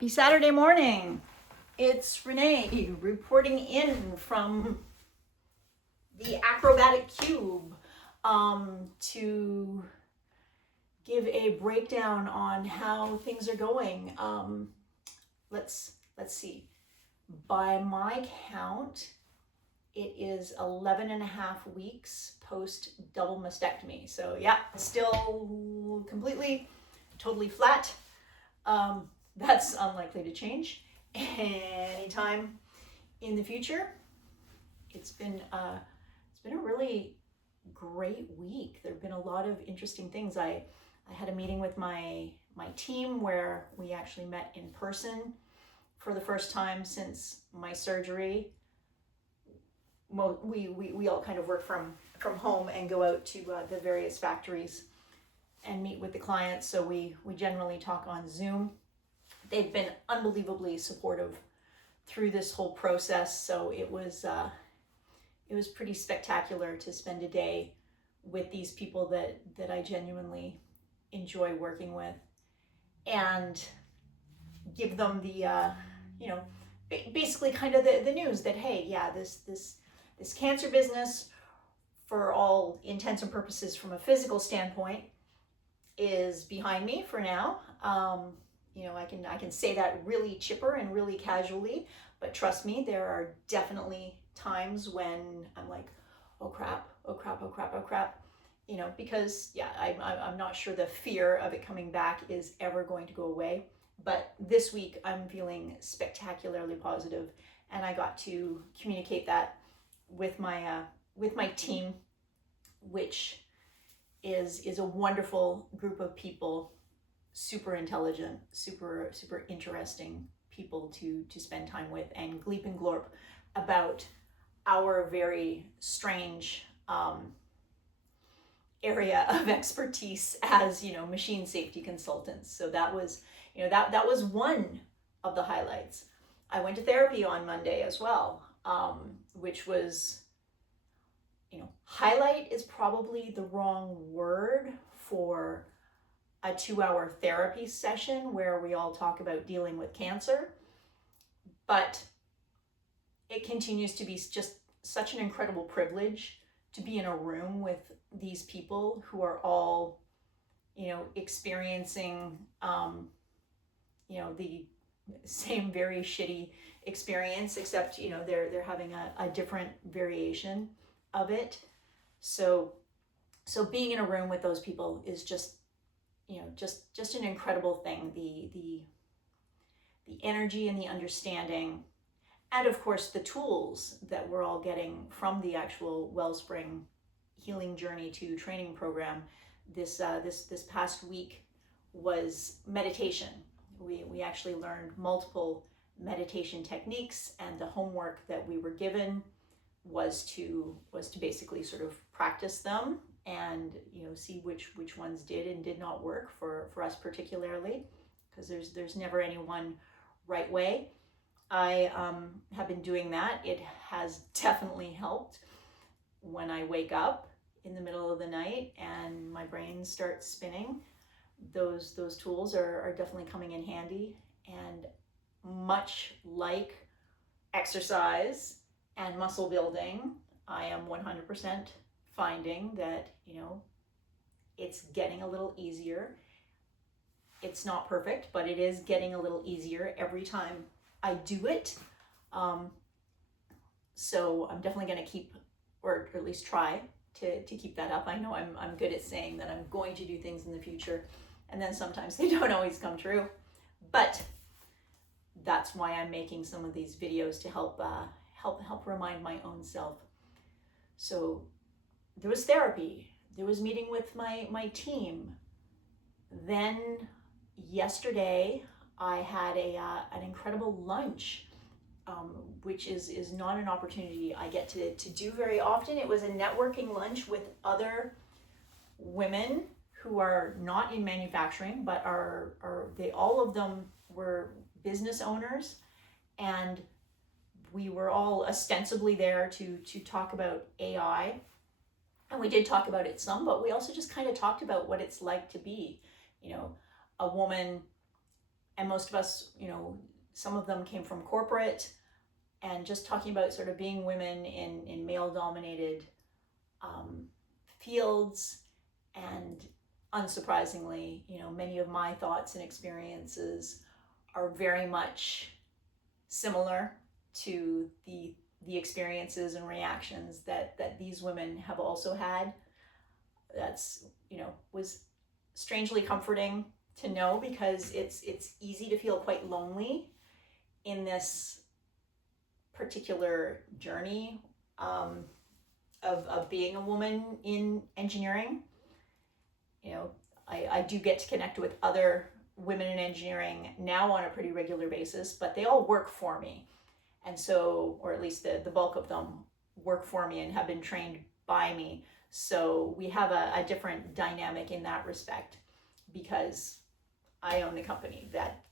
Happy Saturday morning. It's Renee reporting in from the acrobatic cube to give a breakdown on how things are going. Let's see. By my count, it is 11 and a half weeks post double mastectomy. So yeah, still completely, totally flat. That's unlikely to change anytime in the future. It's been a really great week. There have been a lot of interesting things. I had a meeting with my team where we actually met in person for the first time since my surgery. We all kind of work from home and go out to the various factories and meet with the clients. So we generally talk on Zoom. They've been unbelievably supportive through this whole process. So it was pretty spectacular to spend a day with these people that I genuinely enjoy working with, and give them the basically kind of the news that, hey, yeah, this cancer business, for all intents and purposes from a physical standpoint, is behind me for now. I can say that really chipper and really casually, but trust me, there are definitely times when I'm like, oh crap, because yeah, I'm not sure the fear of it coming back is ever going to go away. But this week I'm feeling spectacularly positive, and I got to communicate that with my team, which is a wonderful group of people, super intelligent, super interesting people to spend time with and gleep and glorp about our very strange area of expertise as machine safety consultants. So that was that was one of the highlights. I went to therapy on Monday as well, which was, highlight is probably the wrong word for a 2-hour therapy session where we all talk about dealing with cancer, but it continues to be just such an incredible privilege to be in a room with these people who are all, experiencing, the same very shitty experience, except, they're having a different variation of it. So being in a room with those people is just an incredible thing. The energy and the understanding, and of course the tools that we're all getting from the actual Wellspring Healing Journey to training program. This past week was meditation. We actually learned multiple meditation techniques, and the homework that we were given was to basically sort of practice them and see which ones did and did not work for us particularly, because there's never any one right way. I have been doing that. It has definitely helped when I wake up in the middle of the night and my brain starts spinning. Those tools are definitely coming in handy, and much like exercise and muscle building, I am 100% finding that it's getting a little easier. It's not perfect, but it is getting a little easier every time I do it. So I'm definitely going to keep, or at least try to keep that up. I know I'm good at saying that I'm going to do things in the future, and then sometimes they don't always come true. But that's why I'm making some of these videos to help remind my own self. So there was therapy. There was meeting with my team. Then yesterday I had an incredible lunch, which is not an opportunity I get to do very often. It was a networking lunch with other women who are not in manufacturing, but all of them were business owners, and we were all ostensibly there to talk about AI. And we did talk about it some, but we also just kind of talked about what it's like to be, a woman and most of us, some of them came from corporate, and just talking about sort of being women in male dominated fields. And unsurprisingly, many of my thoughts and experiences are very much similar to the experiences and reactions that these women have also had. That's, was strangely comforting to know, because it's easy to feel quite lonely in this particular journey of being a woman in engineering. I do get to connect with other women in engineering now on a pretty regular basis, but they all work for me. And so, or at least the bulk of them work for me and have been trained by me. So we have a different dynamic in that respect, because I own the company. That,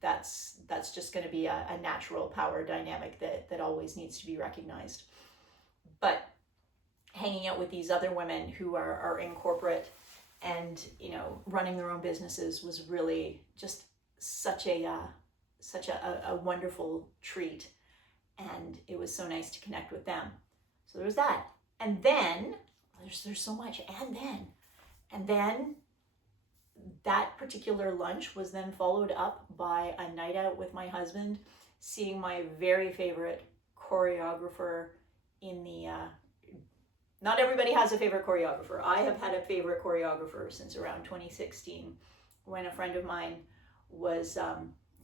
that's just going to be a natural power dynamic that always needs to be recognized. But hanging out with these other women who are in corporate and, running their own businesses was really just such a wonderful treat. And it was so nice to connect with them. So there was that. And then there's so much. And then that particular lunch was then followed up by a night out with my husband, seeing my very favorite choreographer in the, not everybody has a favorite choreographer. I have had a favorite choreographer since around 2016, when a friend of mine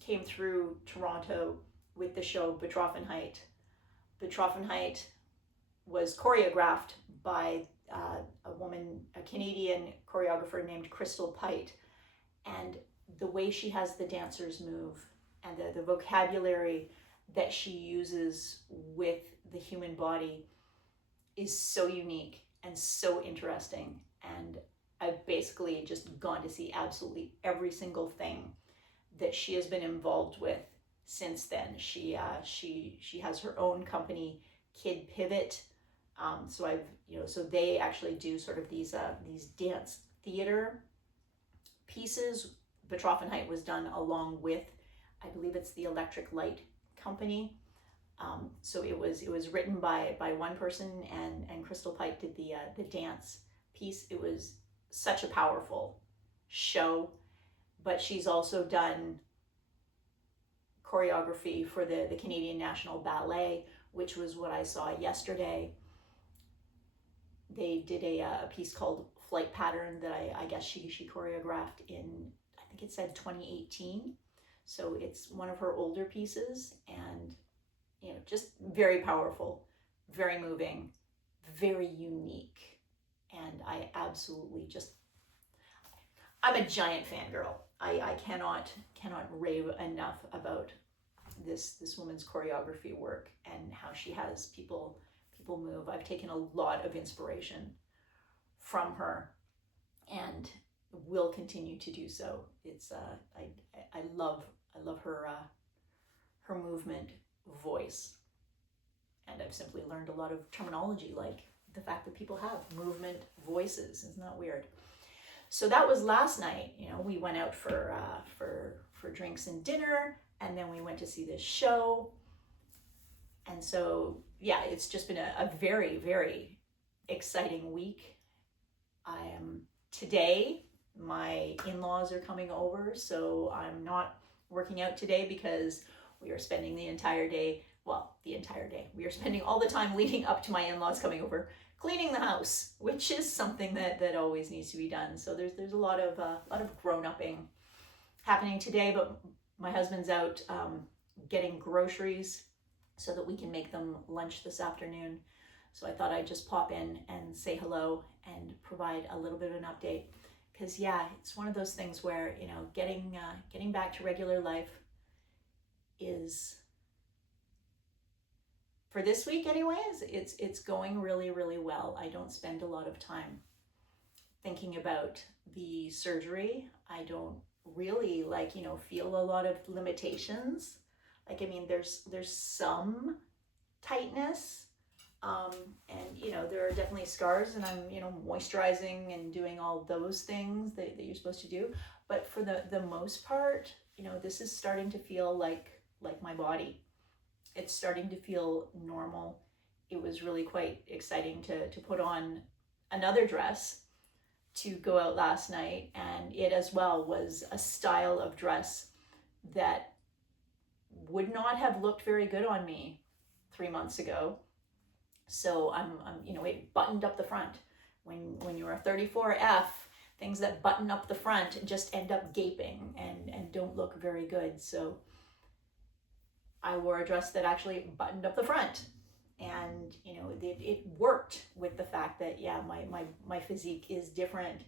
came through Toronto with the show Betroffenheit. Betroffenheit was choreographed by a Canadian choreographer named Crystal Pite. And the way she has the dancers move and the vocabulary that she uses with the human body is so unique and so interesting. And I've basically just gone to see absolutely every single thing that she has been involved with since then. She has her own company, Kid Pivot. So they actually do sort of these dance theater pieces. Betroffenheit was done along with, I believe it's the Electric Light Company. So it was written by one person, and Crystal Pite did the dance piece. It was such a powerful show. But she's also done choreography for the Canadian National Ballet, which was what I saw yesterday. They did a piece called Flight Pattern that I guess she choreographed in, I think it said 2018. So it's one of her older pieces, and just very powerful, very moving, very unique. And I absolutely I'm a giant fangirl. I cannot rave enough about this woman's choreography work and how she has people move. I've taken a lot of inspiration from her and will continue to do so. It's I love her movement voice, and I've simply learned a lot of terminology, like the fact that people have movement voices. Isn't that weird? So that was last night. We went out for drinks and dinner, and then we went to see this show. And so, yeah, it's just been a very, very exciting week. Today, my in-laws are coming over, so I'm not working out today because we are spending the entire day. We are spending all the time leading up to my in-laws coming over, cleaning the house, which is something that always needs to be done. So there's a lot of grown-upping happening today, but my husband's out getting groceries so that we can make them lunch this afternoon. So I thought I'd just pop in and say hello and provide a little bit of an update, because it's one of those things where getting back to regular life is, for this week anyways, it's going really, really well. I don't spend a lot of time thinking about the surgery. I don't really feel a lot of limitations. There's some tightness, and there are definitely scars, and I'm moisturizing and doing all those things that you're supposed to do. But for the most part, this is starting to feel like my body. It's starting to feel normal. It was really quite exciting to put on another dress to go out last night, and it as well was a style of dress that would not have looked very good on me 3 months ago. So I'm it buttoned up the front. When you're a 34F, things that button up the front just end up gaping and don't look very good. So I wore a dress that actually buttoned up the front, and it worked with the fact that my physique is different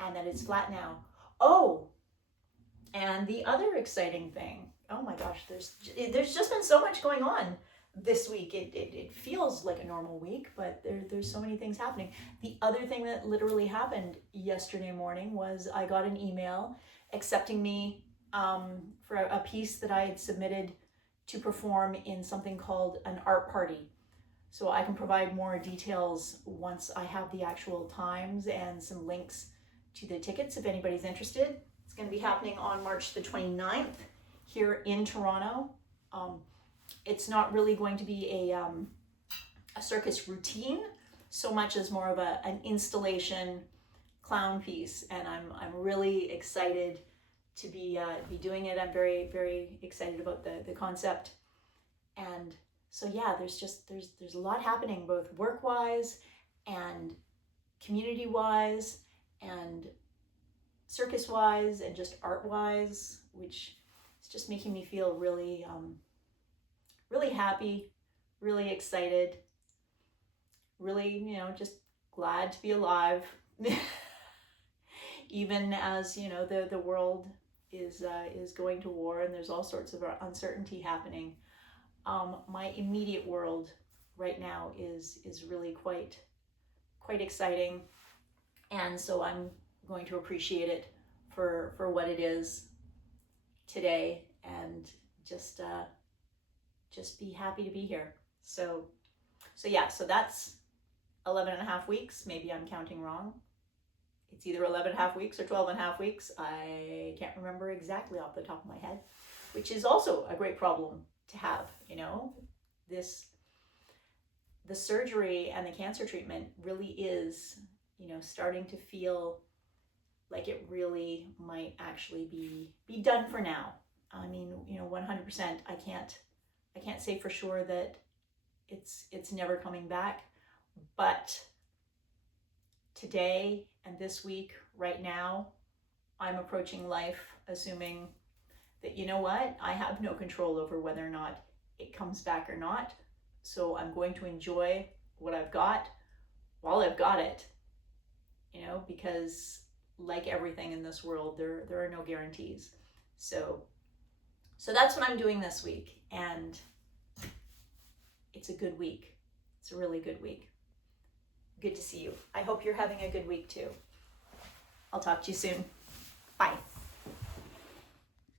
and that it's flat now. Oh, and the other exciting thing, oh my gosh, there's just been so much going on this week. It feels like a normal week, but there's so many things happening. The other thing that literally happened yesterday morning was I got an email accepting me for a piece that I had submitted to perform in something called an art party. So I can provide more details once I have the actual times and some links to the tickets if anybody's interested. It's going to be happening on March the 29th here in Toronto. It's not really going to be a circus routine so much as more of an installation clown piece, and I'm really excited to be doing it. I'm very, very excited about the concept. And so there's a lot happening, both work-wise and community-wise and circus-wise and just art-wise, which is just making me feel really really happy, really excited, really just glad to be alive. Even as the world is going to war and there's all sorts of uncertainty happening. My immediate world right now is really quite exciting, and so I'm going to appreciate it for what it is today, and just be happy to be here. So that's 11 and a half weeks. Maybe I'm counting wrong. It's either 11 and a half weeks or 12 and a half weeks. I can't remember exactly off the top of my head, which is also a great problem to have. The surgery and the cancer treatment really is, starting to feel like it really might actually be done for now. I mean, 100%, I can't say for sure that it's never coming back, but today and this week, right now, I'm approaching life assuming that, I have no control over whether or not it comes back or not. So I'm going to enjoy what I've got while I've got it, because like everything in this world, there are no guarantees. So that's what I'm doing this week, and it's a good week. It's a really good week. Good to see you. I hope you're having a good week too. I'll talk to you soon. Bye.